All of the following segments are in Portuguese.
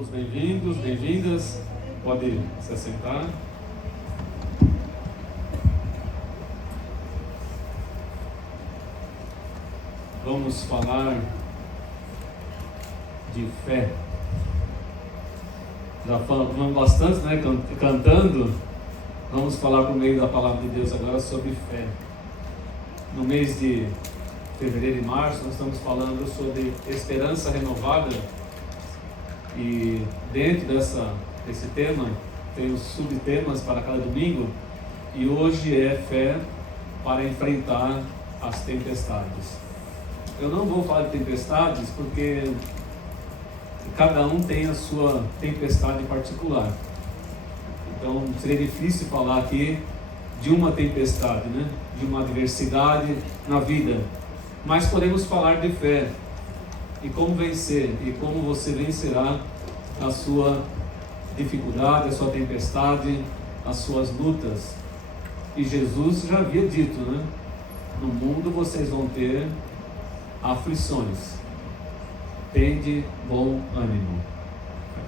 Todos bem-vindos, bem-vindas. Pode se assentar. Vamos falar de fé. Já falamos bastante, né? Cantando. Vamos falar por meio da palavra de Deus agora sobre fé. No mês de fevereiro e março nós estamos falando sobre esperança renovada. E dentro desse tema, tem os subtemas para cada domingo. E hoje é fé para enfrentar as tempestades. Eu não vou falar de tempestades porque cada um tem a sua tempestade particular. Então seria difícil falar aqui de uma tempestade, né? De uma adversidade na vida. Mas podemos falar de fé. E como vencer, e como você vencerá a sua dificuldade, a sua tempestade, as suas lutas. E Jesus já havia dito, né? No mundo vocês vão ter aflições. Tende bom ânimo.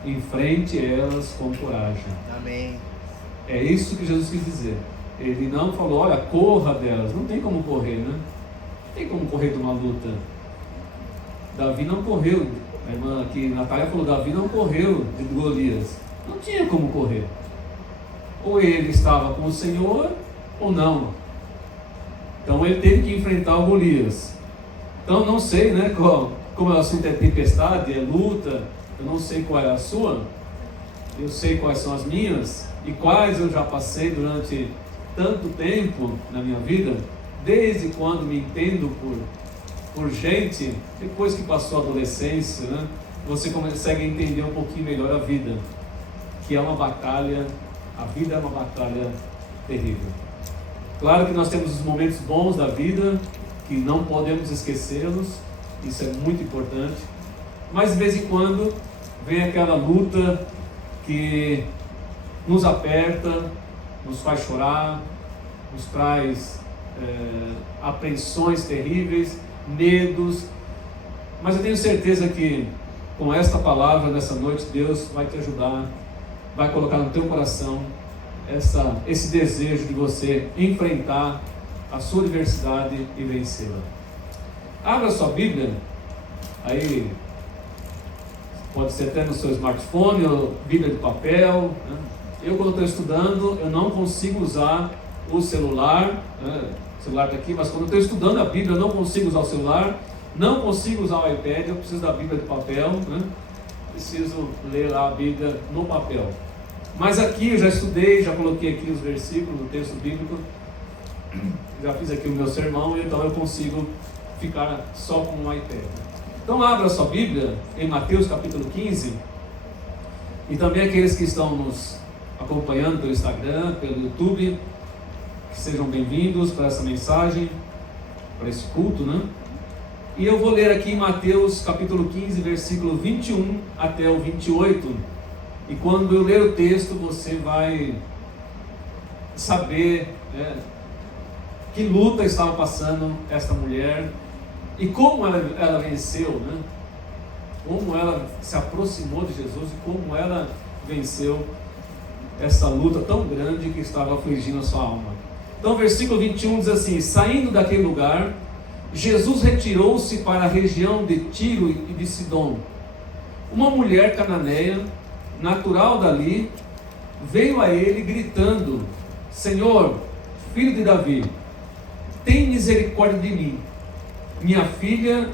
Enfrente elas com coragem. Amém. É isso que Jesus quis dizer. Ele não falou, olha, corra delas. Não tem como correr, né? Não tem como correr de uma luta. Davi não correu, a irmã aqui, Natália falou, Davi não correu de Golias, não tinha como correr, ou ele estava com o Senhor, ou não, então ele teve que enfrentar o Golias. Então não sei, né, como o assunto é tempestade, é luta, eu não sei qual é a sua, eu sei quais são as minhas, e quais eu já passei durante tanto tempo na minha vida, desde quando me entendo por gente, depois que passou a adolescência, né, você consegue entender um pouquinho melhor a vida, que é uma batalha, a vida é uma batalha terrível. Claro que nós temos os momentos bons da vida, que não podemos esquecê-los, isso é muito importante, mas de vez em quando vem aquela luta que nos aperta, nos faz chorar, nos traz apreensões terríveis, medos, mas eu tenho certeza que com esta palavra nessa noite Deus vai te ajudar, vai colocar no teu coração esse desejo de você enfrentar a sua adversidade e vencê-la. Abra sua Bíblia, aí pode ser até no seu smartphone ou Bíblia de papel, né? Eu quando estou estudando eu não consigo usar o celular, né? O celular está aqui, mas quando eu estou estudando a Bíblia eu não consigo usar o celular, não consigo usar o iPad, eu preciso da Bíblia de papel, né? Preciso ler lá a Bíblia no papel. Mas aqui eu já estudei, já coloquei aqui os versículos do texto bíblico, já fiz aqui o meu sermão, então eu consigo ficar só com o iPad. Então abra a sua Bíblia em Mateus capítulo 15, e também aqueles que estão nos acompanhando pelo Instagram, pelo YouTube, que sejam bem-vindos para essa mensagem, para esse culto, né? E eu vou ler aqui em Mateus capítulo 15, versículo 21 até o 28. E quando eu ler o texto, você vai saber, né, que luta estava passando esta mulher e como ela venceu, né? Como ela se aproximou de Jesus e como ela venceu essa luta tão grande que estava afligindo a sua alma. Então, versículo 21 diz assim: saindo daquele lugar, Jesus retirou-se para a região de Tiro e de Sidom. Uma mulher cananeia, natural dali, veio a ele gritando: Senhor, filho de Davi, tem misericórdia de mim. Minha filha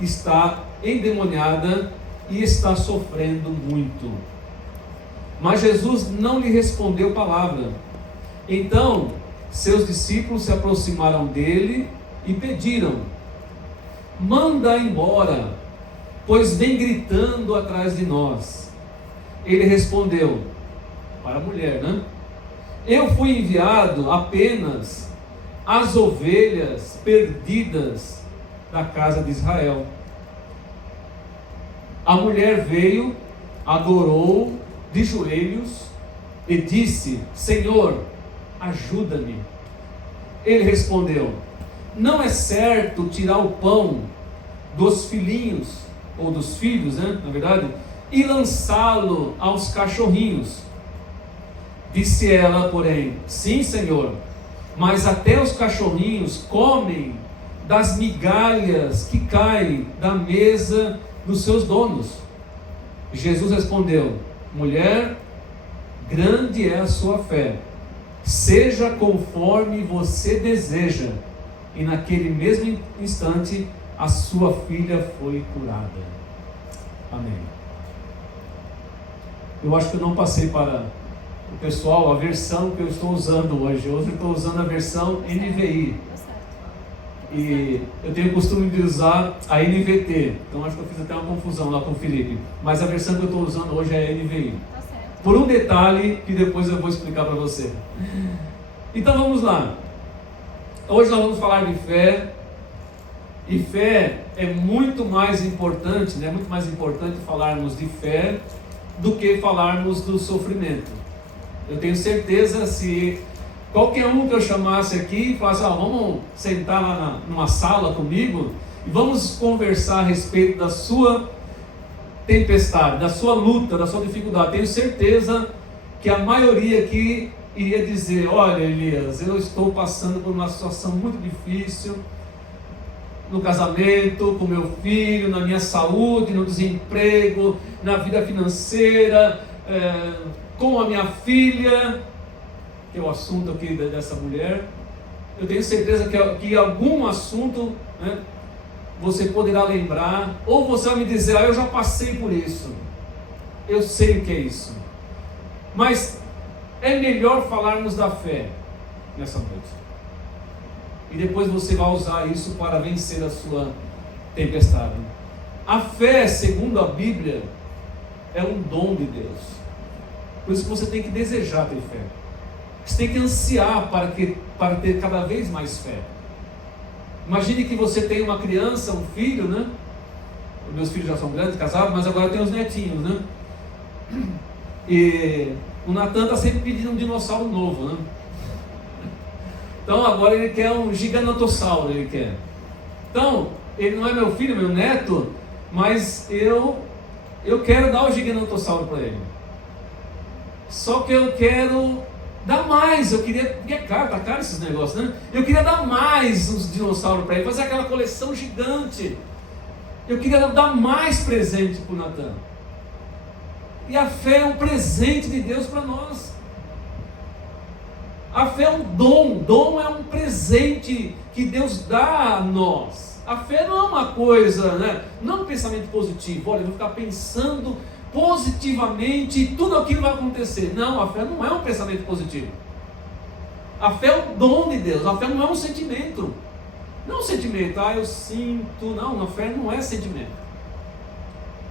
está endemoniada e está sofrendo muito. Mas Jesus não lhe respondeu palavra. Então seus discípulos se aproximaram dele e pediram: manda embora, pois vem gritando atrás de nós. Ele respondeu para a mulher, né? Eu fui enviado apenas às ovelhas perdidas da casa de Israel. A mulher veio, adorou de joelhos e disse: Senhor, ajuda-me. Ele respondeu: não é certo tirar o pão dos filhinhos, ou dos filhos, né, na verdade, e lançá-lo aos cachorrinhos. Disse ela, porém: sim, Senhor, mas até os cachorrinhos comem das migalhas que caem da mesa dos seus donos. Jesus respondeu: mulher, grande é a sua fé, seja conforme você deseja. E naquele mesmo instante a sua filha foi curada. Amém. Eu acho que eu não passei para o pessoal a versão que eu estou usando hoje. Hoje eu estou usando a versão NVI. E eu tenho o costume de usar a NVT. Então acho que eu fiz até uma confusão lá com o Felipe. Mas a versão que eu estou usando hoje é a NVI. Por um detalhe que depois eu vou explicar para você. Então vamos lá. Hoje nós vamos falar de fé. E fé é muito mais importante, né? Muito mais importante falarmos de fé do que falarmos do sofrimento. Eu tenho certeza, se qualquer um que eu chamasse aqui e falasse: vamos sentar lá numa sala comigo e vamos conversar a respeito da sua tempestade, da sua luta, da sua dificuldade, tenho certeza que a maioria aqui iria dizer: olha, Elias, eu estou passando por uma situação muito difícil no casamento, com meu filho, na minha saúde, no desemprego, na vida financeira, com a minha filha, que é o assunto aqui dessa mulher. Eu tenho certeza que algum assunto, né, você poderá lembrar, ou você vai me dizer: eu já passei por isso, eu sei o que é isso. Mas é melhor falarmos da fé nessa noite. E depois você vai usar isso para vencer a sua tempestade. A fé, segundo a Bíblia, é um dom de Deus. Por isso que você tem que desejar ter fé. Você tem que ansiar para ter cada vez mais fé. Imagine que você tem uma criança, um filho, né? Meus filhos já são grandes, casados, mas agora tem os netinhos, né? E o Natan está sempre pedindo um dinossauro novo, né? Então agora ele quer um giganotossauro, ele quer. Então, ele não é meu filho, meu neto, mas eu quero dar o giganotossauro para ele. Só que eu quero dar mais, porque é caro, tá caro esses negócios, né? Eu queria dar mais uns dinossauros para ele, fazer aquela coleção gigante. Eu queria dar mais presente para o Natan. E a fé é um presente de Deus para nós. A fé é um dom é um presente que Deus dá a nós. A fé não é uma coisa, né? Não é um pensamento positivo. Olha, eu vou ficar pensando positivamente e tudo aquilo vai acontecer. Não, a fé não é um pensamento positivo. A fé é um dom de Deus. A fé não é um sentimento. Não é um sentimento, eu sinto. Não, a fé não é sentimento.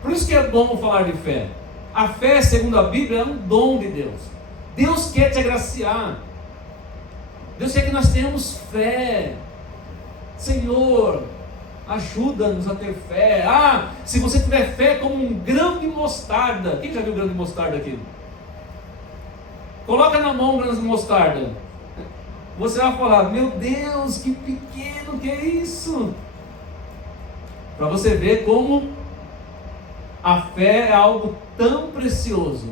Por isso que é bom falar de fé. A fé, segundo a Bíblia, é um dom de Deus. Deus quer te agraciar. Deus quer que nós tenhamos fé. Senhor, ajuda-nos a ter fé. Se você tiver fé como um grão de mostarda. Quem já viu grão de mostarda aqui? Coloca na mão um grão de mostarda. Você vai falar: meu Deus, que pequeno que é isso. Para você ver como a fé é algo tão precioso,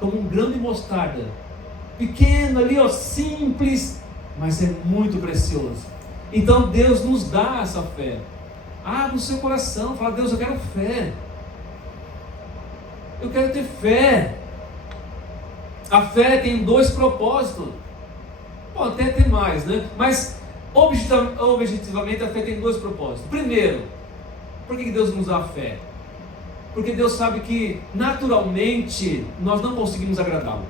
como um grão de mostarda. Pequeno ali, simples, mas é muito precioso. Então Deus nos dá essa fé. Abre o seu coração, fala: Deus, eu quero fé. Eu quero ter fé. A fé tem dois propósitos. Pode até ter mais, né? Mas objetivamente a fé tem dois propósitos. Primeiro, por que Deus nos dá fé? Porque Deus sabe que naturalmente nós não conseguimos agradá-lo.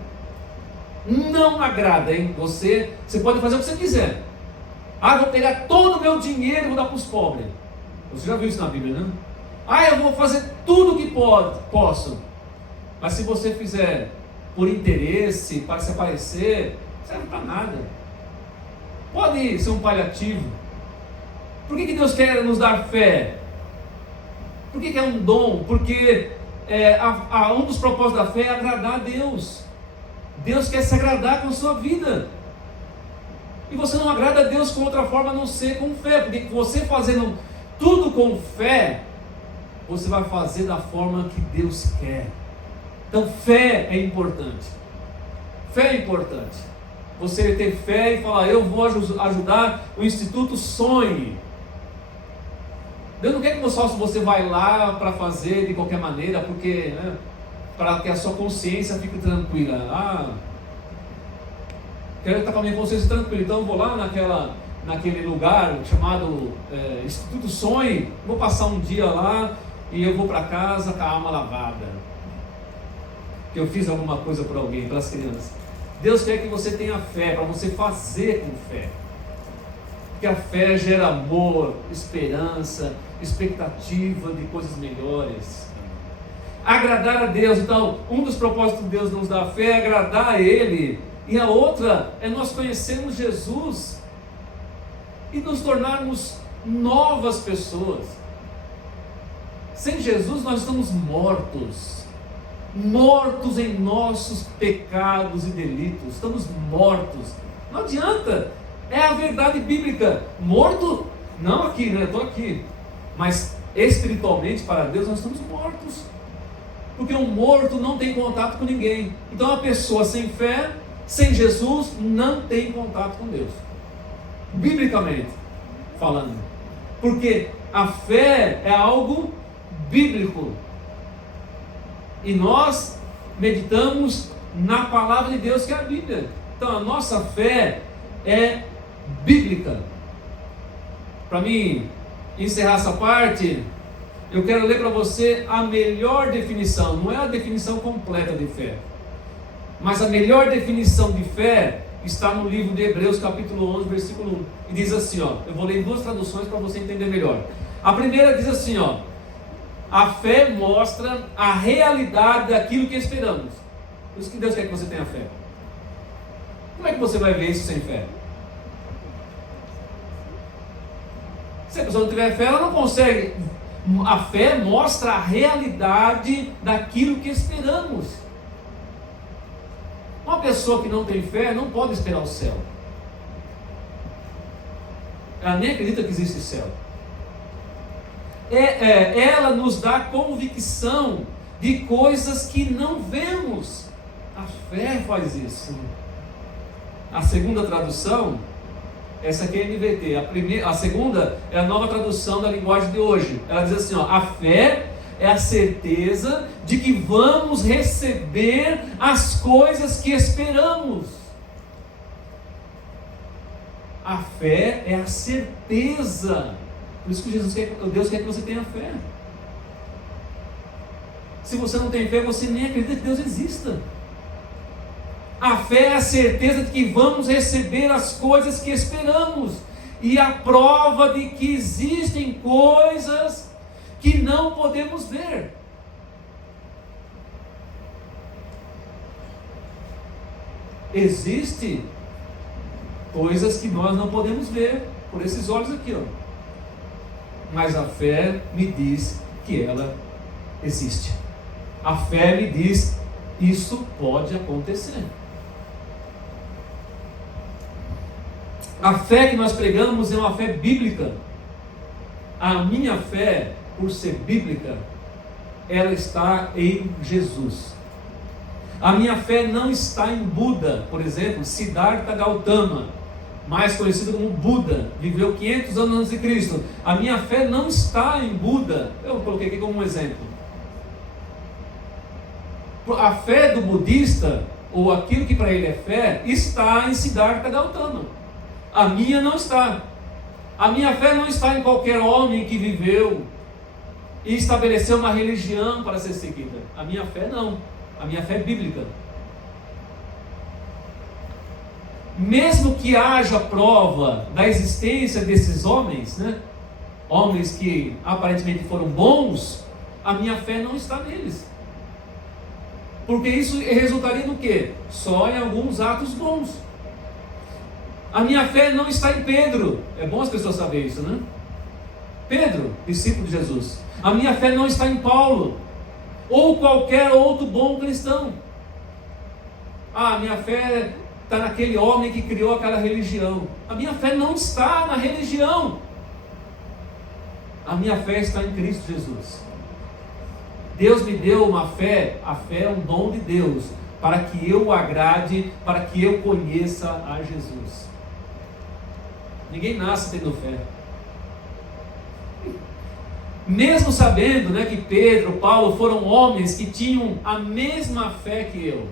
Não agrada, hein? Você pode fazer o que você quiser. Vou pegar todo o meu dinheiro e vou dar para os pobres. Você já viu isso na Bíblia, né? Eu vou fazer tudo o que posso. Mas se você fizer por interesse, para se aparecer, não serve para nada. Pode ser um paliativo. Por que Deus quer nos dar fé? Por que é um dom? Porque um dos propósitos da fé é agradar a Deus. Deus quer se agradar com a sua vida. E você não agrada a Deus com outra forma a não ser com fé. Porque você fazendo tudo com fé, você vai fazer da forma que Deus quer. Então fé é importante. Fé é importante. Você ter fé e falar, eu vou ajudar o Instituto Sonhe. Deus não quer que você vai lá para fazer de qualquer maneira, porque, né, para que a sua consciência fique tranquila. Quero estar com a minha consciência tranquila, então eu vou lá naquele lugar chamado Instituto Sonhe, vou passar um dia lá e eu vou para casa com a alma lavada, que eu fiz alguma coisa por alguém, pelas crianças. Deus quer que você tenha fé, para você fazer com fé, porque a fé gera amor, esperança, expectativa de coisas melhores. Agradar a Deus. Então, um dos propósitos de Deus nos dar fé é agradar a Ele, e a outra é nós conhecermos Jesus e nos tornarmos novas pessoas. Sem Jesus nós estamos mortos em nossos pecados e delitos, estamos mortos. Não adianta, é a verdade bíblica. Morto, não aqui, né? Estou aqui, mas espiritualmente para Deus nós estamos mortos, porque um morto não tem contato com ninguém. Então a pessoa sem fé, sem Jesus, não tem contato com Deus, biblicamente falando, porque a fé é algo bíblico, e nós meditamos na palavra de Deus, que é a Bíblia. Então a nossa fé é bíblica. Para mim encerrar essa parte, eu quero ler para você a melhor definição, não é a definição completa de fé, mas a melhor definição de fé está no livro de Hebreus, capítulo 11, versículo 1, e diz assim, eu vou ler em duas traduções para você entender melhor. A primeira diz assim, a fé mostra a realidade daquilo que esperamos. Por isso que Deus quer que você tenha fé. Como é que você vai ver isso sem fé? Se a pessoa não tiver fé, ela não consegue. A fé mostra a realidade daquilo que esperamos. Uma pessoa que não tem fé não pode esperar o céu. Ela nem acredita que existe céu. Ela nos dá convicção de coisas que não vemos. A fé faz isso. A segunda tradução, essa aqui é a NVT. A segunda é a nova tradução da linguagem de hoje. Ela diz assim, a fé é a certeza de que vamos receber as coisas que esperamos. A fé é a certeza. Por isso que Deus quer que você tenha fé. Se você não tem fé, você nem acredita que Deus exista. A fé é a certeza de que vamos receber as coisas que esperamos, e a prova de que existem coisas que não podemos ver. Existem coisas que nós não podemos ver por esses olhos aqui, mas a fé me diz que ela existe. A fé me diz, isso pode acontecer. A fé que nós pregamos é uma fé bíblica. A minha fé, por ser bíblica, ela está em Jesus. A minha fé não está em Buda, por exemplo. Siddhartha Gautama, mais conhecido como Buda, viveu 500 anos antes de Cristo. A minha fé não está em Buda. Eu coloquei aqui como um exemplo. A fé do budista, ou aquilo que para ele é fé, está em Siddhartha Gautama. A minha não está. A minha fé não está em qualquer homem que viveu e estabeleceu uma religião para ser seguida. A minha fé não. A minha fé é bíblica. Mesmo que haja prova da existência desses homens, homens que aparentemente foram bons, a minha fé não está neles. Porque isso resultaria no quê? Só em alguns atos bons. A minha fé não está em Pedro. É bom as pessoas saberem isso, né? Pedro, discípulo de Jesus. A minha fé não está em Paulo, ou qualquer outro bom cristão. A minha fé está naquele homem que criou aquela religião. A minha fé não está na religião. A minha fé está em Cristo Jesus. Deus me deu uma fé, a fé é um dom de Deus, para que eu o agrade, para que eu conheça a Jesus. Ninguém nasce tendo fé. Mesmo sabendo, né, que Pedro, Paulo foram homens que tinham a mesma fé que eu.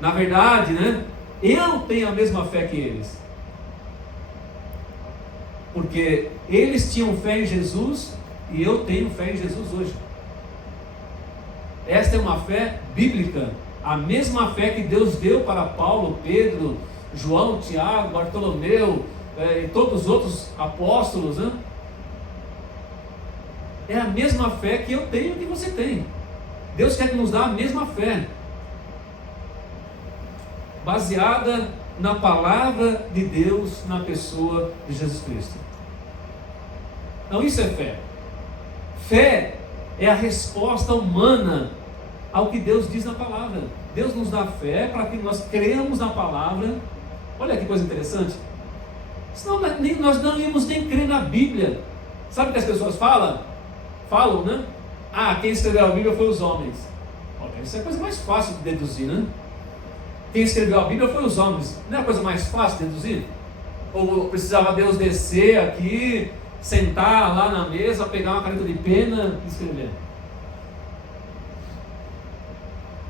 Na verdade, né, eu tenho a mesma fé que eles. Porque eles tinham fé em Jesus e eu tenho fé em Jesus hoje. Esta é uma fé bíblica. A mesma fé que Deus deu para Paulo, Pedro, João, Tiago, Bartolomeu e todos os outros apóstolos, né? É a mesma fé que eu tenho e que você tem. Deus quer nos dar a mesma fé, baseada na palavra de Deus, na pessoa de Jesus Cristo. Então isso é fé. Fé é a resposta humana ao que Deus diz na palavra. Deus nos dá fé para que nós creamos na palavra. Olha que coisa interessante. Senão nós não íamos nem crer na Bíblia. Sabe o que as pessoas falam, né? Ah, quem escreveu a Bíblia foi os homens. Olha, isso é a coisa mais fácil de deduzir, né? Quem escreveu a Bíblia foi os homens. Não é a coisa mais fácil de deduzir? Ou precisava Deus descer aqui, sentar lá na mesa, pegar uma caneta de pena e escrever?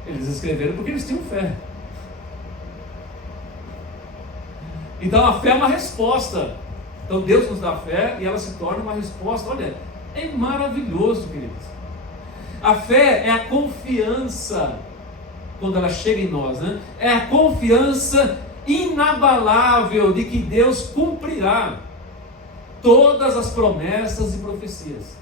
Eles escreveram porque eles tinham fé. Então a fé é uma resposta. Então Deus nos dá fé e ela se torna uma resposta. Olha, é maravilhoso, queridos. A fé é a confiança, quando ela chega em nós, né? É a confiança inabalável de que Deus cumprirá todas as promessas e profecias.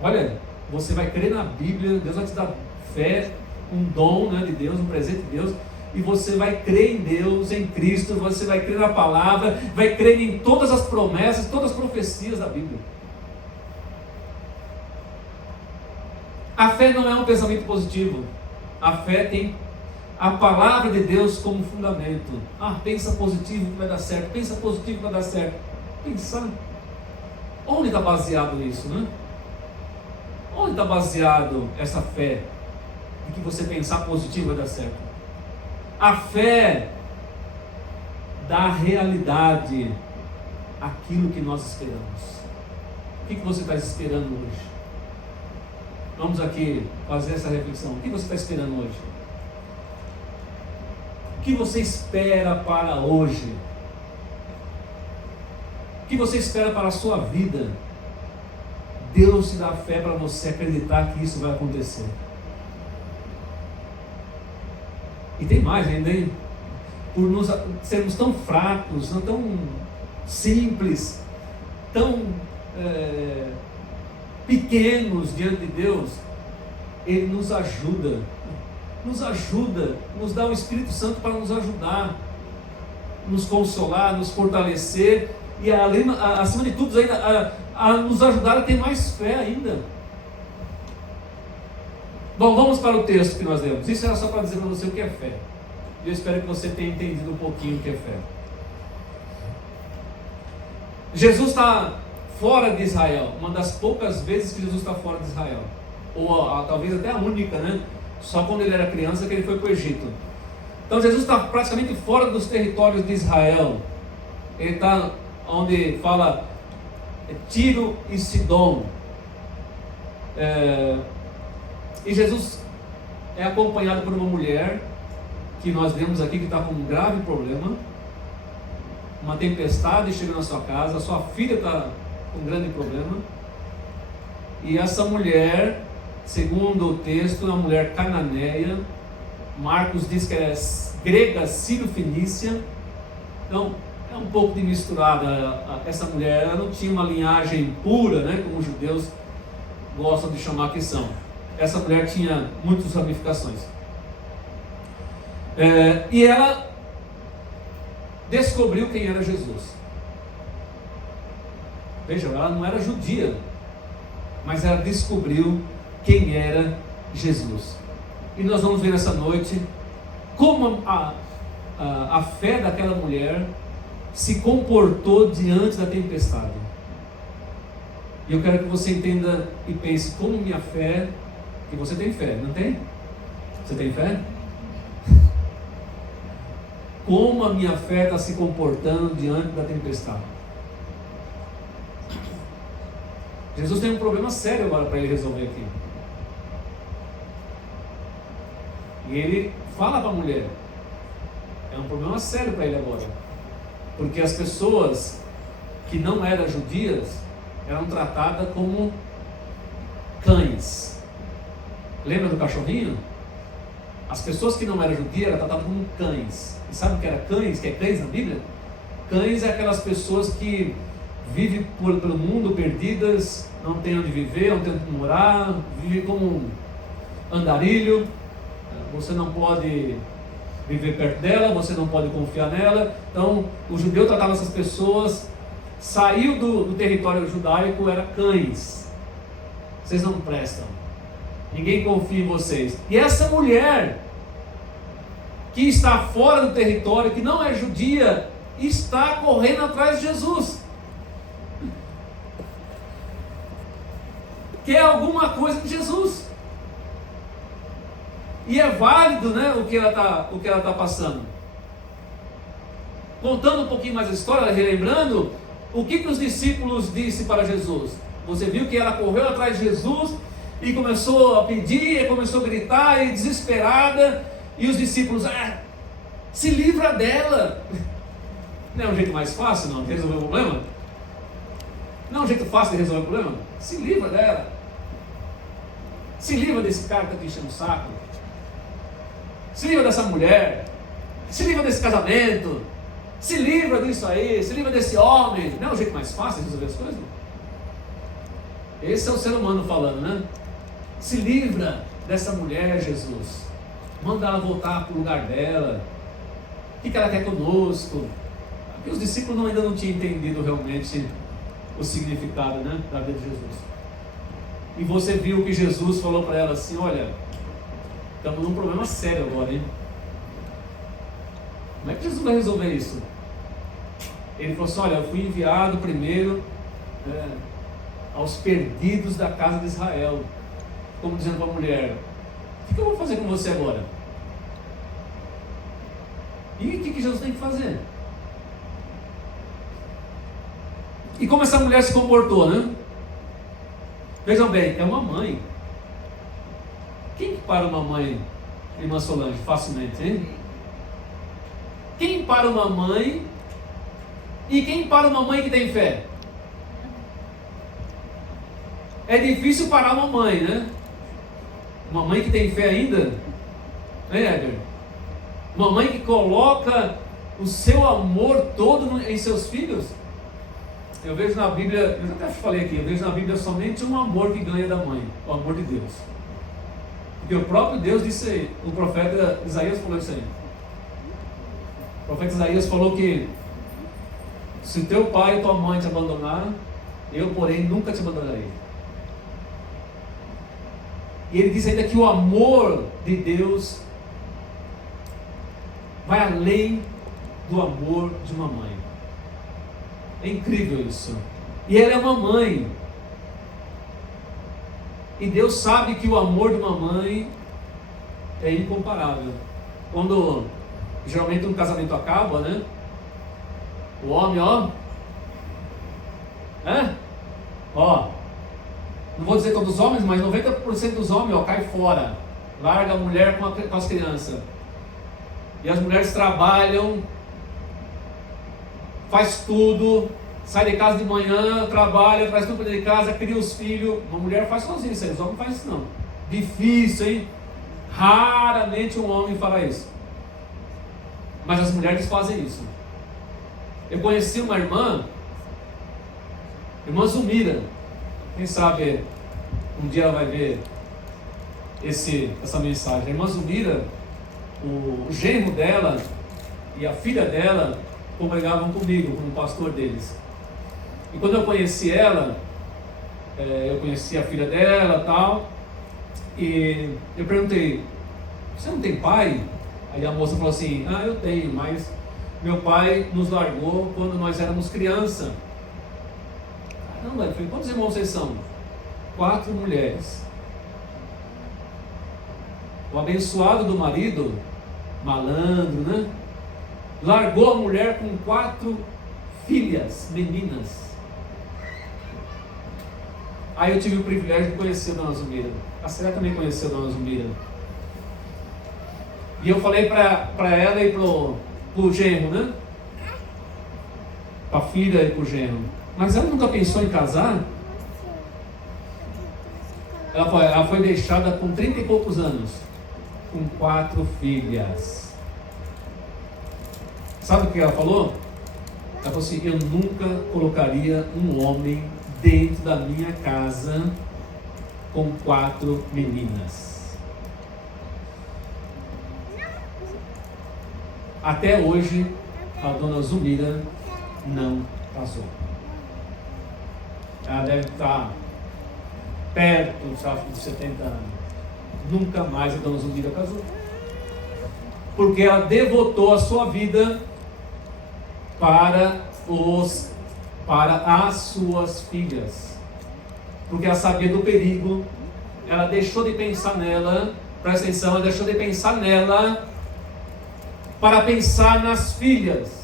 Olha, você vai crer na Bíblia, Deus vai te dar fé, um dom, né, de Deus, um presente de Deus, e você vai crer em Deus, em Cristo, você vai crer na palavra, vai crer em todas as promessas, todas as profecias da Bíblia. A fé não é um pensamento positivo. A fé tem a palavra de Deus como fundamento. Ah, pensa positivo que vai dar certo, pensa positivo que vai dar certo. Pensar. Onde está baseado isso, né? Onde está baseado essa fé de que você pensar positivo vai dar certo? A fé dá realidade àquilo que nós esperamos. O que você está esperando hoje? Vamos aqui fazer essa reflexão. O que você está esperando hoje? O que você espera para hoje? O que você espera para a sua vida? Deus te dá fé para você acreditar que isso vai acontecer. E tem mais ainda, hein? Por sermos tão fracos, tão simples, tão pequenos diante de Deus, Ele nos ajuda, nos dá o Espírito Santo para nos ajudar, nos consolar, nos fortalecer e acima de tudo ainda a nos ajudar a ter mais fé ainda. Bom, vamos para o texto que nós lemos. Isso era só para dizer para você o que é fé. E eu espero que você tenha entendido um pouquinho o que é fé. Jesus está fora de Israel, uma das poucas vezes que Jesus está fora de Israel, ou talvez até a única, né? Só quando ele era criança que ele foi para o Egito. Então Jesus está praticamente fora dos territórios de Israel. Ele está onde fala Tiro e Sidom. E Jesus é acompanhado por uma mulher que nós vemos aqui que está com um grave problema. Uma tempestade chega na sua casa, sua filha está com um grande problema. E essa mulher, segundo o texto, é uma mulher cananeia. Marcos diz que é grega, sírio-fenícia. Então, é um pouco de misturada. Essa mulher, ela não tinha uma linhagem pura, né, como os judeus gostam de chamar que são. Essa mulher tinha muitas ramificações. E ela descobriu quem era Jesus. Veja, ela não era judia, mas ela descobriu quem era Jesus. E nós vamos ver nessa noite como a fé daquela mulher se comportou diante da tempestade. E eu quero que você entenda e pense como minha fé, que você tem fé, não tem? Você tem fé? Como a minha fé está se comportando diante da tempestade. Jesus tem um problema sério agora para ele resolver aqui. E ele fala para a mulher, é um problema sério para ele agora, porque as pessoas que não eram judias eram tratadas como cães. Lembra do cachorrinho? As pessoas que não eram judias eram tratadas como cães. E sabe o que era cães? Que é cães na Bíblia? Cães é aquelas pessoas que vivem pelo mundo perdidas, não tem onde viver, não tem onde morar, vivem como um andarilho. Você não pode viver perto dela, você não pode confiar nela. Então, o judeu tratava essas pessoas, saiu do território judaico, era cães. Vocês não prestam. Ninguém confia em vocês. E essa mulher, que está fora do território, que não é judia, está correndo atrás de Jesus. Quer alguma coisa de Jesus. E é válido, né, o que ela está passando. Contando um pouquinho mais a história, relembrando, o que os discípulos disseram para Jesus? Você viu que ela correu atrás de Jesus e começou a pedir, começou a gritar, e desesperada, e os discípulos, se livra dela. Não é um jeito mais fácil, não, de resolver o problema? Não é um jeito fácil de resolver o problema? Se livra dela. Se livra desse cara que está te enchendo o saco. Se livra dessa mulher. Se livra desse casamento. Se livra disso aí. Se livra desse homem. Não é um jeito mais fácil de resolver as coisas? Esse é o ser humano falando, né? Se livra dessa mulher, Jesus. Manda ela voltar para o lugar dela. O que ela quer conosco? Porque os discípulos ainda não tinham entendido realmente o significado, né, da vida de Jesus. E você viu que Jesus falou para ela assim: olha, estamos num problema sério agora, hein? Como é que Jesus vai resolver isso? Ele falou assim: olha, eu fui enviado primeiro aos perdidos da casa de Israel. Como dizendo para a mulher: o que eu vou fazer com você agora? E o que Jesus tem que fazer? E como essa mulher se comportou, né? Vejam bem, é uma mãe. Quem para uma mãe, irmã Solange, facilmente, hein? Quem para uma mãe? E quem para uma mãe que tem fé? É difícil parar uma mãe, né? Uma mãe que tem fé ainda, hein, Éder? Uma mãe que coloca o seu amor todo em seus filhos. Eu vejo na Bíblia, eu já até falei aqui, eu vejo na Bíblia somente um amor que ganha da mãe, o amor de Deus. Porque o próprio Deus disse aí, o profeta Isaías falou isso aí. O profeta Isaías falou que se teu pai e tua mãe te abandonar, eu, porém, nunca te abandonarei. E ele diz ainda que o amor de Deus vai além do amor de uma mãe. É incrível isso. E ela é uma mãe. E Deus sabe que o amor de uma mãe é incomparável. Quando geralmente um casamento acaba, né? O homem, não vou dizer todos os homens, mas 90% dos homens, cai fora. Larga a mulher com as crianças. E as mulheres trabalham, faz tudo, sai de casa de manhã, trabalha, traz tudo para de casa, cria os filhos. Uma mulher faz sozinha isso aí, os homens não fazem isso não. Difícil, hein? Raramente um homem fará isso. Mas as mulheres fazem isso. Eu conheci uma irmã Zumira. Quem sabe um dia ela vai ver essa mensagem. A irmã Zumira, o genro dela e a filha dela congregavam comigo como pastor deles. E quando eu conheci ela, eu conheci a filha dela e tal, e eu perguntei: você não tem pai? Aí a moça falou assim: eu tenho, mas meu pai nos largou quando nós éramos criança. Não, velho, falei, quantos irmãos vocês são? 4 mulheres. O abençoado do marido, malandro, né? Largou a mulher com 4 filhas, meninas. Aí eu tive o privilégio de conhecer a Dona Zumira. A Célia também conheceu a Dona Zumira. E eu falei para ela e pro genro, né? Para a filha e pro genro. Mas ela nunca pensou em casar? Ela foi deixada com 30 e poucos anos, com 4 filhas. Sabe o que ela falou? Ela falou assim: eu nunca colocaria um homem dentro da minha casa com 4 meninas. Até hoje, a Dona Zumira não casou. Ela deve estar perto, de 70 anos. Nunca mais a Dona Zumira casou. Porque ela devotou a sua vida para as suas filhas. Porque ela sabia do perigo. Ela deixou de pensar nela. Presta atenção, ela deixou de pensar nela para pensar nas filhas.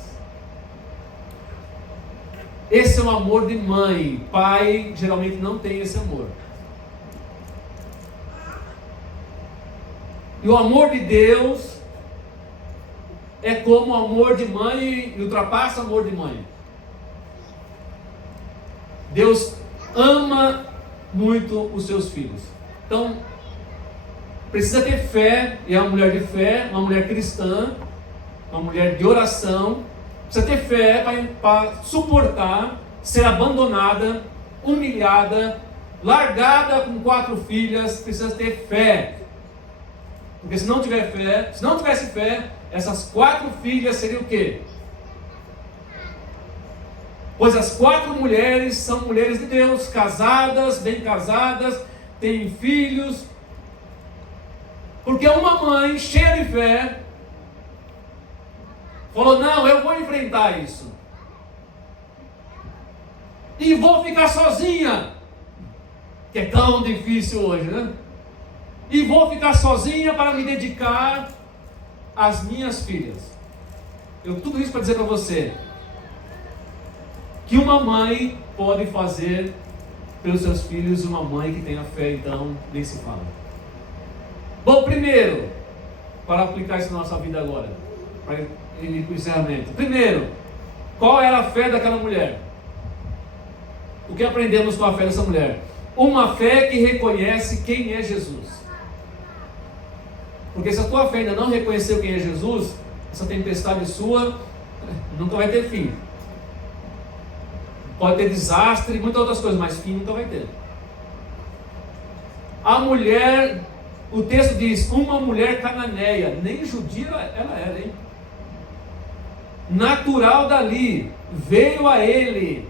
Esse é um amor de mãe. Pai geralmente não tem esse amor. E o amor de Deus é como o amor de mãe e ultrapassa o amor de mãe. Deus ama muito os seus filhos. Então, precisa ter fé, e é uma mulher de fé, uma mulher cristã, uma mulher de oração. Precisa ter fé para suportar ser abandonada, humilhada, largada com 4 filhas. Precisa ter fé. Porque se não tiver fé, se não tivesse fé, essas 4 filhas seriam o quê? Pois as 4 mulheres são mulheres de Deus, casadas, bem casadas, têm filhos. Porque uma mãe cheia de fé falou: não, eu vou enfrentar isso. E vou ficar sozinha. Que é tão difícil hoje, né? E vou ficar sozinha para me dedicar às minhas filhas. Tudo isso para dizer para você que uma mãe pode fazer pelos seus filhos, uma mãe que tenha fé, então, nem se fala. Bom, primeiro, para aplicar isso na nossa vida agora, para ir para o encerramento. Primeiro, qual era a fé daquela mulher? O que aprendemos com a fé dessa mulher? Uma fé que reconhece quem é Jesus. Porque se a tua fé ainda não reconheceu quem é Jesus, essa tempestade sua nunca vai ter fim. Pode ter desastre e muitas outras coisas, mas fim nunca vai ter. A mulher, o texto diz, uma mulher cananeia, nem judia ela era, hein? Natural dali, veio a ele,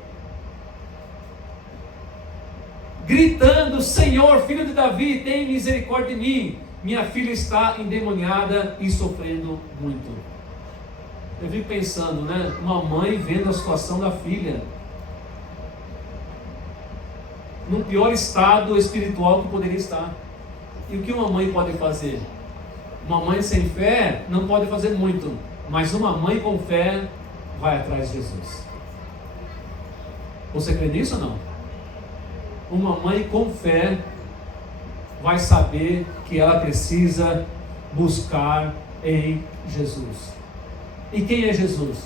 gritando: Senhor, filho de Davi, tem misericórdia de mim. Minha filha está endemoniada e sofrendo muito. Eu fico pensando, né? Uma mãe vendo a situação da filha num pior estado espiritual que poderia estar. E o que uma mãe pode fazer? Uma mãe sem fé não pode fazer muito, mas uma mãe com fé vai atrás de Jesus. Você crê nisso ou não? Uma mãe com fé vai saber que ela precisa buscar em Jesus. E quem é Jesus?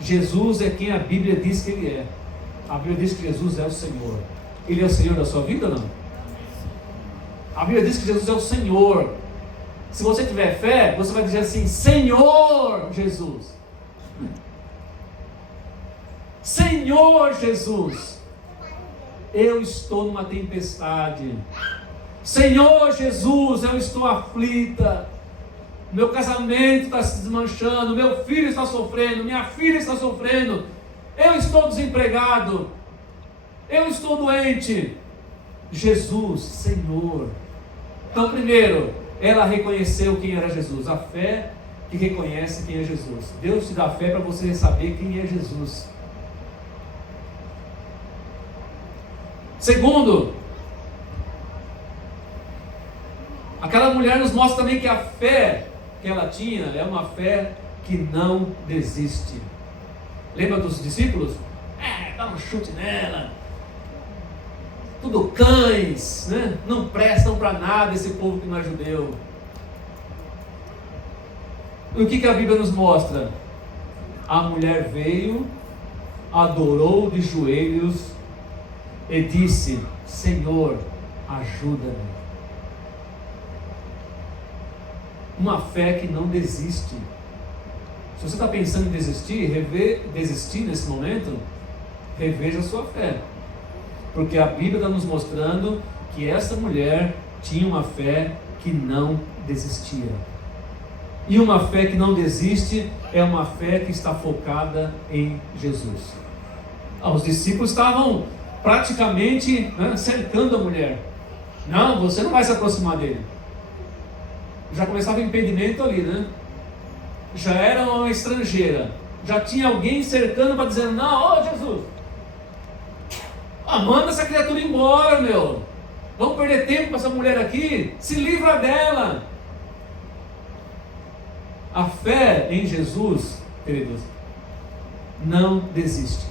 Jesus é quem a Bíblia diz que Ele é. A Bíblia diz que Jesus é o Senhor. Ele é o Senhor da sua vida ou não? A Bíblia diz que Jesus é o Senhor. Se você tiver fé, você vai dizer assim: Senhor Jesus. Senhor Jesus, eu estou numa tempestade. Senhor Jesus, eu estou aflita. Meu casamento está se desmanchando. Meu filho está sofrendo. Minha filha está sofrendo. Eu estou desempregado. Eu estou doente. Jesus, Senhor. Então, primeiro, ela reconheceu quem era Jesus. A fé que reconhece quem é Jesus. Deus te dá fé para você saber quem é Jesus. Segundo, aquela mulher nos mostra também que a fé que ela tinha é uma fé que não desiste. Lembra dos discípulos? Dá um chute nela. Tudo cães, né? Não prestam para nada esse povo que não é judeu. E o que a Bíblia nos mostra? A mulher veio, adorou de joelhos e disse: Senhor, ajuda-me. Uma fé que não desiste. Se você está pensando em desistir nesse momento, reveja a sua fé. Porque a Bíblia está nos mostrando que essa mulher tinha uma fé que não desistia. E uma fé que não desiste é uma fé que está focada em Jesus. Os discípulos estavam praticamente cercando a mulher. Não, você não vai se aproximar dele. Já começava o impedimento ali, né? Já era uma estrangeira. Já tinha alguém cercando para dizer: não, Jesus, manda essa criatura embora, meu. Vamos perder tempo com essa mulher aqui. Se livra dela. A fé em Jesus, queridos, não desiste.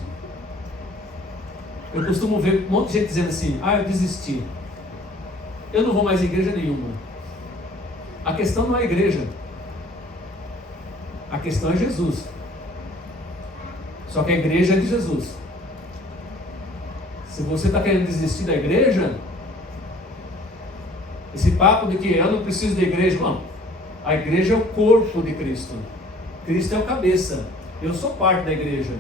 Eu costumo ver um monte de gente dizendo assim: eu desisti. Eu não vou mais em igreja nenhuma. A questão não é a igreja. A questão é Jesus. Só que a igreja é de Jesus. Se você está querendo desistir da igreja, esse papo de que eu não preciso da igreja, não. A igreja é o corpo de Cristo. Cristo é o cabeça. Eu sou parte da igreja.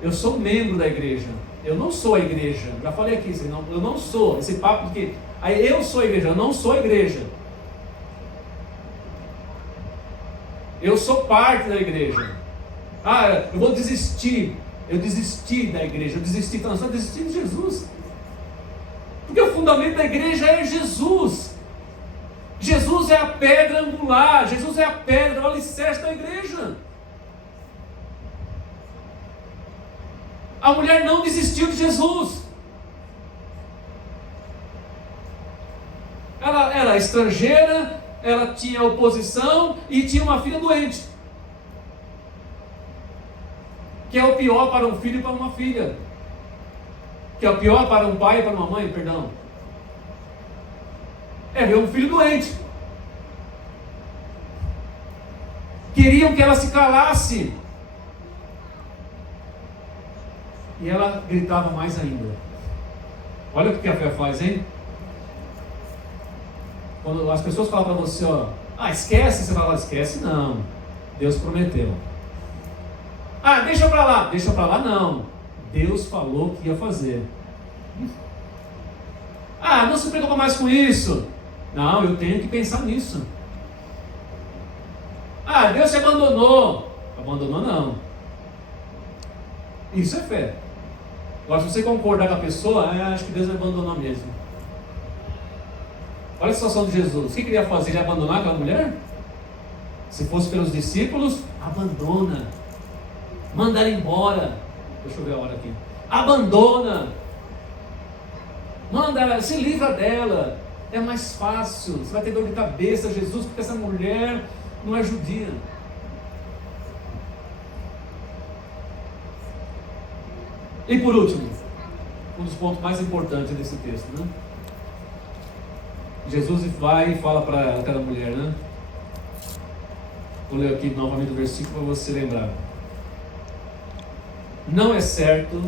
Eu sou membro da igreja. Eu não sou a igreja. Já falei aqui, eu não sou. Esse papo de que eu sou a igreja. Eu não sou a igreja. Eu sou parte da igreja. Eu vou desistir. Eu desisti da igreja. Eu desisti. Então, eu desisti de Jesus. Porque o fundamento da igreja é Jesus. Jesus é a pedra angular. Jesus é a pedra, o alicerce da igreja. A mulher não desistiu de Jesus. Ela era estrangeira, ela tinha oposição e tinha uma filha doente. Que é o pior para um filho e para uma filha. Que é o pior para um pai e para uma mãe, perdão. É ver um filho doente. Queriam que ela se calasse. E ela gritava mais ainda. Olha o que a fé faz, hein? Quando as pessoas falam para você, esquece, você fala: esquece não. Deus prometeu. Deixa para lá não. Deus falou que ia fazer. Não se preocupa mais com isso. Não, eu tenho que pensar nisso. Deus te abandonou. Abandonou não. Isso é fé. Agora, se você concordar com a pessoa, acho que Deus vai abandonar mesmo. Olha a situação de Jesus. O que ele ia fazer? Ele ia abandonar aquela mulher? Se fosse pelos discípulos, abandona. Manda ela embora. Deixa eu ver a hora aqui. Abandona. Manda ela, se livra dela. É mais fácil. Você vai ter dor de cabeça, Jesus, porque essa mulher não é judia. E por último, um dos pontos mais importantes desse texto, né? Jesus vai e fala para aquela mulher, né? Vou ler aqui novamente o versículo para você lembrar. Não é certo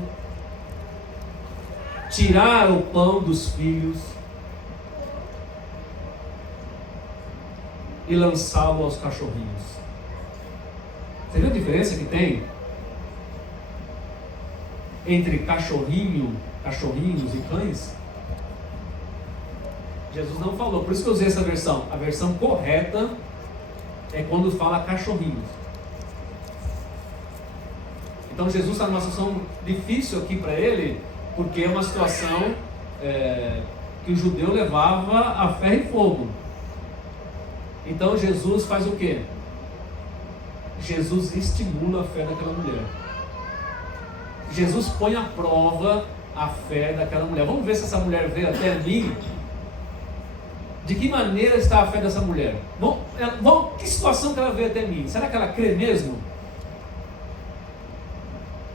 tirar o pão dos filhos e lançá-lo aos cachorrinhos. Você viu a diferença que tem entre cachorrinhos e cães? Jesus não falou, por isso que eu usei essa versão. A versão correta é quando fala cachorrinhos. Então Jesus está numa situação difícil aqui para ele, porque é uma situação que o judeu levava a ferro e fogo. Então Jesus faz o quê? Jesus estimula a fé daquela mulher. Jesus põe à prova a fé daquela mulher. Vamos ver se essa mulher veio até mim. De que maneira está a fé dessa mulher? Que situação que ela veio até mim? Será que ela crê mesmo?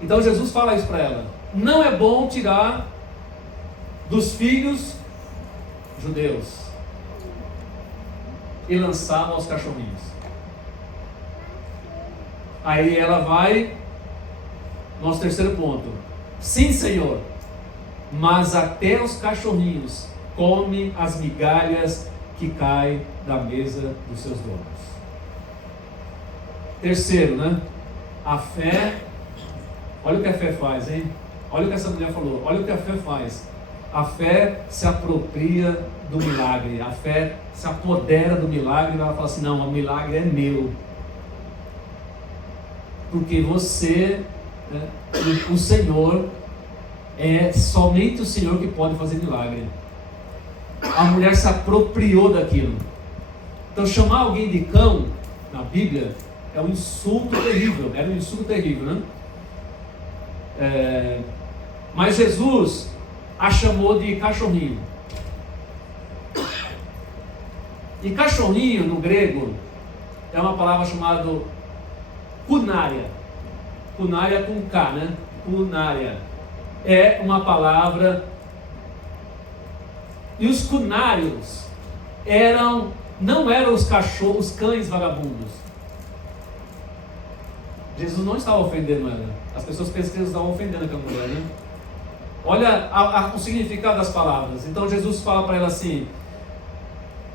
Então Jesus fala isso para ela: não é bom tirar dos filhos judeus e lançá-lo aos cachorrinhos. Aí ela vai, nosso terceiro ponto: sim, Senhor, mas até os cachorrinhos comem as migalhas que caem da mesa dos seus donos. Terceiro, a fé. Olha o que a fé faz, hein? Olha o que essa mulher falou. Olha o que a fé faz. A fé se apropria do milagre. A fé se apodera do milagre. E ela fala assim: não, o milagre é meu. Porque você, o Senhor, é somente o Senhor que pode fazer milagre. A mulher se apropriou daquilo. Então, chamar alguém de cão, na Bíblia, é um insulto terrível. Era um insulto terrível, mas Jesus a chamou de cachorrinho. E cachorrinho, no grego, é uma palavra chamada cunária. Cunária com K, Cunária. É uma palavra. E os cunários não eram os cachorros, os cães vagabundos. Jesus não estava ofendendo ela. As pessoas pensam que Jesus estava ofendendo aquela mulher, Olha o significado das palavras. Então Jesus fala para ela assim: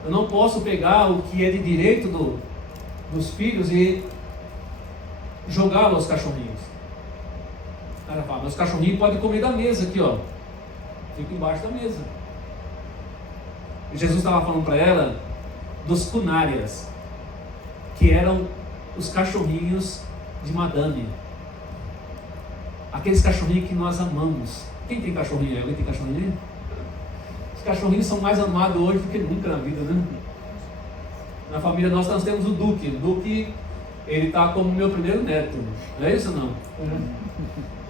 eu não posso pegar o que é de direito dos filhos e jogá-lo aos cachorrinhos. Ela fala: mas os cachorrinhos podem comer da mesa aqui, fica embaixo da mesa. E Jesus estava falando para ela dos cunárias, que eram os cachorrinhos de madame. Aqueles cachorrinhos que nós amamos. Quem tem cachorrinho aí? Alguém tem cachorrinho aí? Os cachorrinhos são mais amados hoje do que nunca na vida, Na família nós temos o Duque. O Duque, ele está como meu primeiro neto. Não é isso ou não?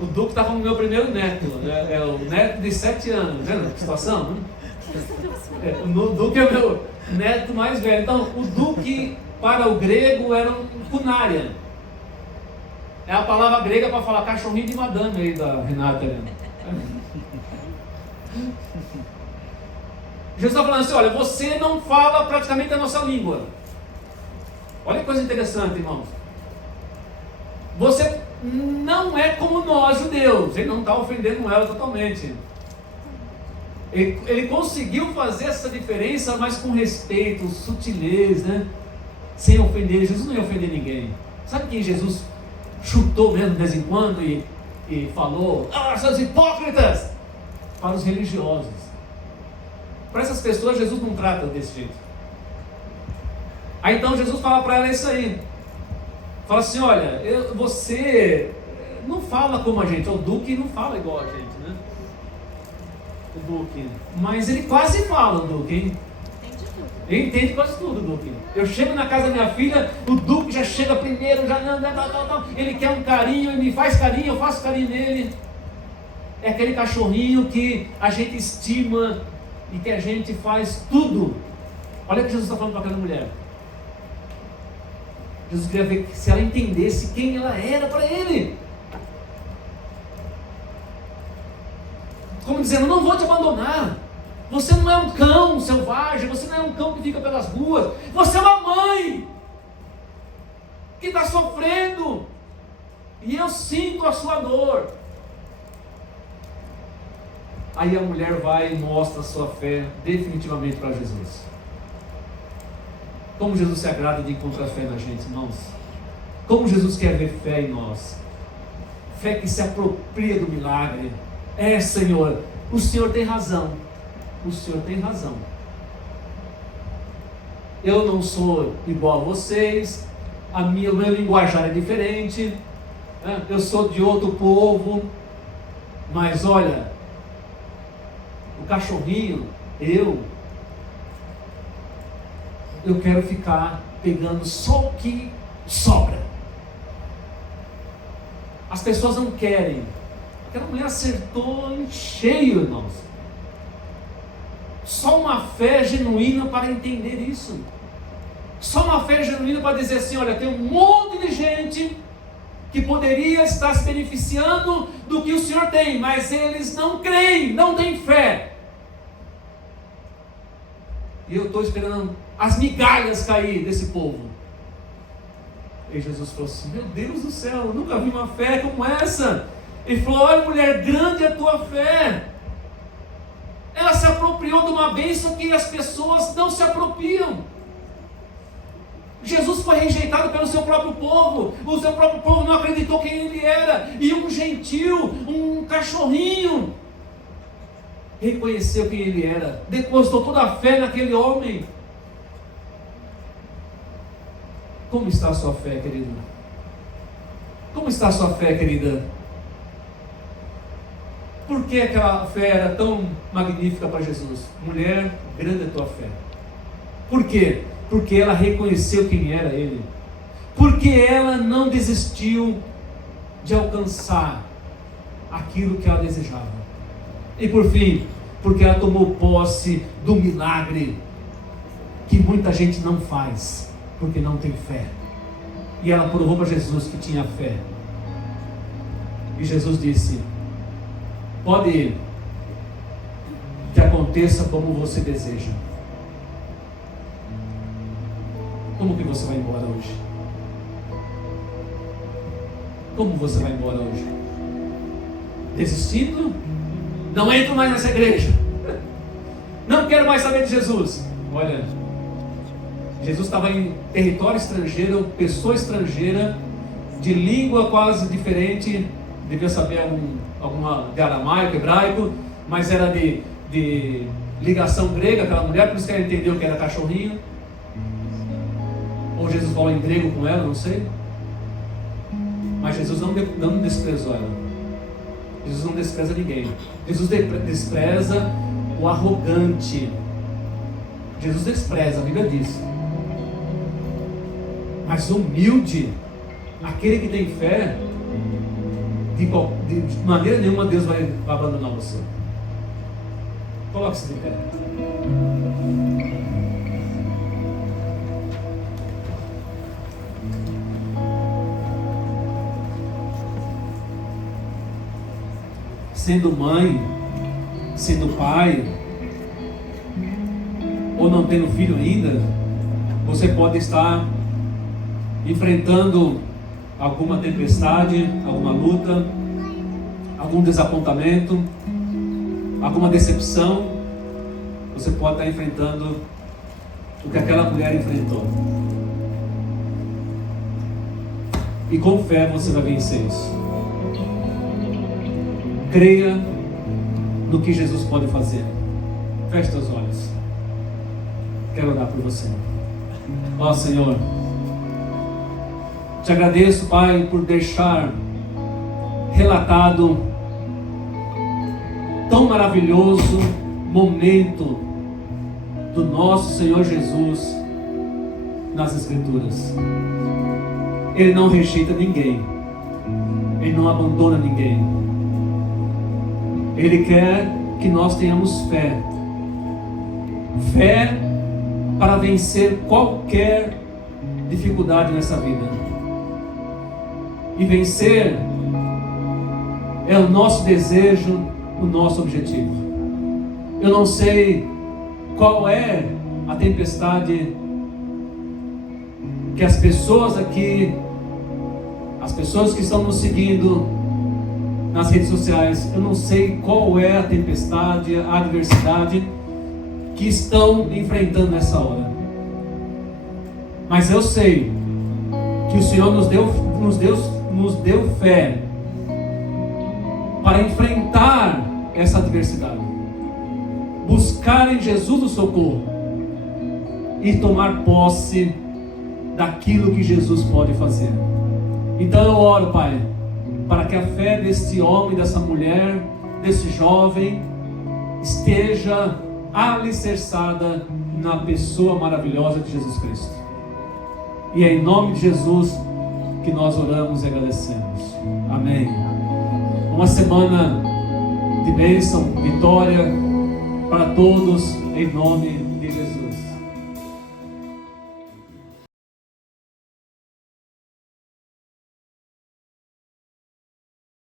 O Duque está como meu primeiro neto. É o neto de 7 anos. Vendo a situação? O Duque é o meu neto mais velho. Então, o Duque, para o grego, era um cunária. É a palavra grega para falar cachorrinho de madame aí da Renata. Jesus está falando assim: olha, você não fala praticamente a nossa língua. Olha que coisa interessante, irmãos. Você não é como nós, judeus. Ele não está ofendendo ela totalmente. Ele conseguiu fazer essa diferença, mas com respeito, sutileza, sem ofender. Jesus não ia ofender ninguém. Sabe quem Jesus chutou mesmo de vez em quando e falou: seus hipócritas! Para os religiosos. Para essas pessoas, Jesus não trata desse jeito. Aí então Jesus fala para ela isso aí. Fala assim: olha, você não fala como a gente. O Duque não fala igual a gente, O Duque. Mas ele quase fala, o Duque, hein? Ele entende quase tudo, Duque. Eu chego na casa da minha filha, o Duque já chega primeiro, ele quer um carinho, ele me faz carinho, eu faço carinho nele. É aquele cachorrinho que a gente estima e que a gente faz tudo. Olha o que Jesus está falando para aquela mulher. Jesus queria ver se ela entendesse quem ela era para ele. Como dizendo: não vou te abandonar. Você não é um cão selvagem, você não é um cão que fica pelas ruas. Você é uma mãe que está sofrendo. E eu sinto a sua dor. Aí a mulher vai e mostra a sua fé definitivamente para Jesus. Como Jesus se agrada de encontrar fé na gente, irmãos. Como Jesus quer ver fé em nós. Fé que se apropria do milagre. Senhor, o Senhor tem razão. O Senhor tem razão. Eu não sou igual a vocês. O meu linguajar é diferente. Eu sou de outro povo. Mas olha, o cachorrinho, eu quero ficar pegando só o que sobra. As pessoas não querem Aquela mulher acertou em cheio, irmãos. Só uma fé genuína para entender isso. Só uma fé genuína para dizer assim: olha, tem um monte de gente que poderia estar se beneficiando do que o Senhor tem, mas eles não creem, não têm fé. E eu estou esperando as migalhas cair desse povo. E Jesus falou assim: meu Deus do céu, eu nunca vi uma fé como essa. Ele falou: olha, mulher, grande é a tua fé. Ela se apropriou de uma bênção que as pessoas não se apropriam. Jesus foi rejeitado pelo seu próprio povo. O seu próprio povo não acreditou quem ele era. E um gentil, um cachorrinho, reconheceu quem ele era, depositou toda a fé naquele homem. Como está a sua fé, querido? Como está a sua fé, querida? Por que aquela fé era tão magnífica para Jesus? Mulher, grande é a tua fé. Por quê? Porque ela reconheceu quem era ele. Porque ela não desistiu de alcançar aquilo que ela desejava. E por fim, porque ela tomou posse do milagre que muita gente não faz, porque não tem fé. E ela provou para Jesus que tinha fé. E Jesus disse: pode que aconteça como você deseja. Como que você vai embora hoje? Como você vai embora hoje? Desistindo? Não entro mais nessa igreja. Não quero mais saber de Jesus. Olha, Jesus estava em território estrangeiro, pessoa estrangeira, de língua quase diferente. Devia saber alguma de aramaico, hebraico, mas era de ligação grega, aquela mulher, por isso que ela entendeu que era cachorrinho. Ou Jesus falou em grego com ela, não sei. Mas Jesus não desprezou ela. Jesus não despreza ninguém. Jesus despreza o arrogante. Jesus despreza, a Bíblia diz. Mas humilde, aquele que tem fé, de maneira nenhuma Deus vai abandonar você. Coloque-se de pé. Sendo mãe, sendo pai, ou não tendo filho ainda, você pode estar enfrentando alguma tempestade, alguma luta, algum desapontamento, alguma decepção. Você pode estar enfrentando o que aquela mulher enfrentou. E com fé você vai vencer isso. Creia no que Jesus pode fazer. Feche seus olhos. Quero orar por você. Ó Senhor, te agradeço, Pai, por deixar relatado tão maravilhoso momento do nosso Senhor Jesus nas Escrituras. Ele não rejeita ninguém. Ele não abandona ninguém. Ele quer que nós tenhamos fé. Fé para vencer qualquer dificuldade nessa vida. E vencer é o nosso desejo, o nosso objetivo. Eu não sei qual é a tempestade que as pessoas aqui, as pessoas que estão nos seguindo nas redes sociais, eu não sei qual é a tempestade, a adversidade que estão enfrentando nessa hora. Mas eu sei que o Senhor nos deu fé para enfrentar essa adversidade, buscar em Jesus o socorro e tomar posse daquilo que Jesus pode fazer. Então eu oro, Pai, para que a fé deste homem, dessa mulher, desse jovem esteja alicerçada na pessoa maravilhosa de Jesus Cristo. E é em nome de Jesus que nós oramos e agradecemos. Amém. uma semana de bênção, vitória para todos, em nome